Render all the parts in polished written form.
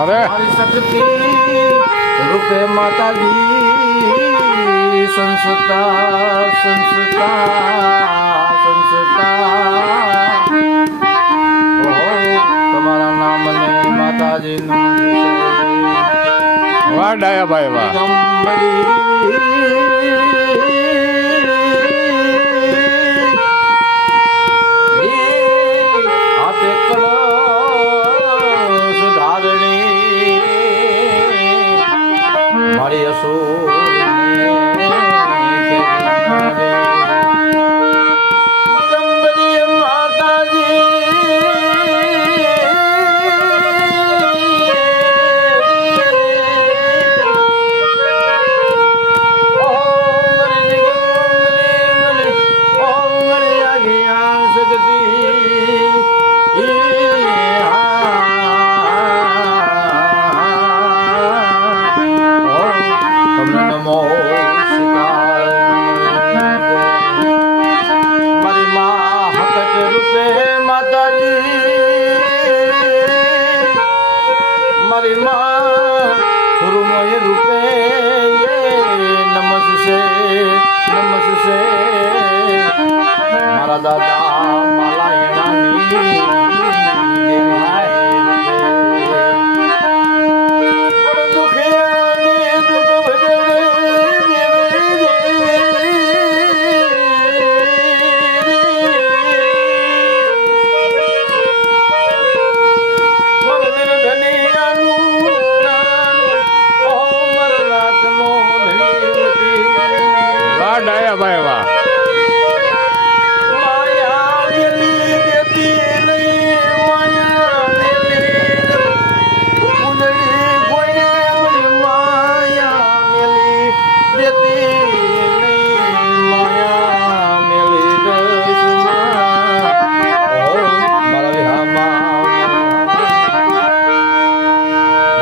અરે મારી શક્તિ રૂપે માતાજી સંસતા તમારા નામને માતાજી વાહ ડાયાભાઈ વાહ. હાથે કળશ ધારણી મારી અસુર મારી માં ગુરુમય રૂપે નમસ્તે મારા દાદા માલાયણાની ડાયાભાઈ વાહ.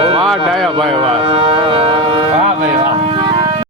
વાહ ડાયાભાઈ વાહ.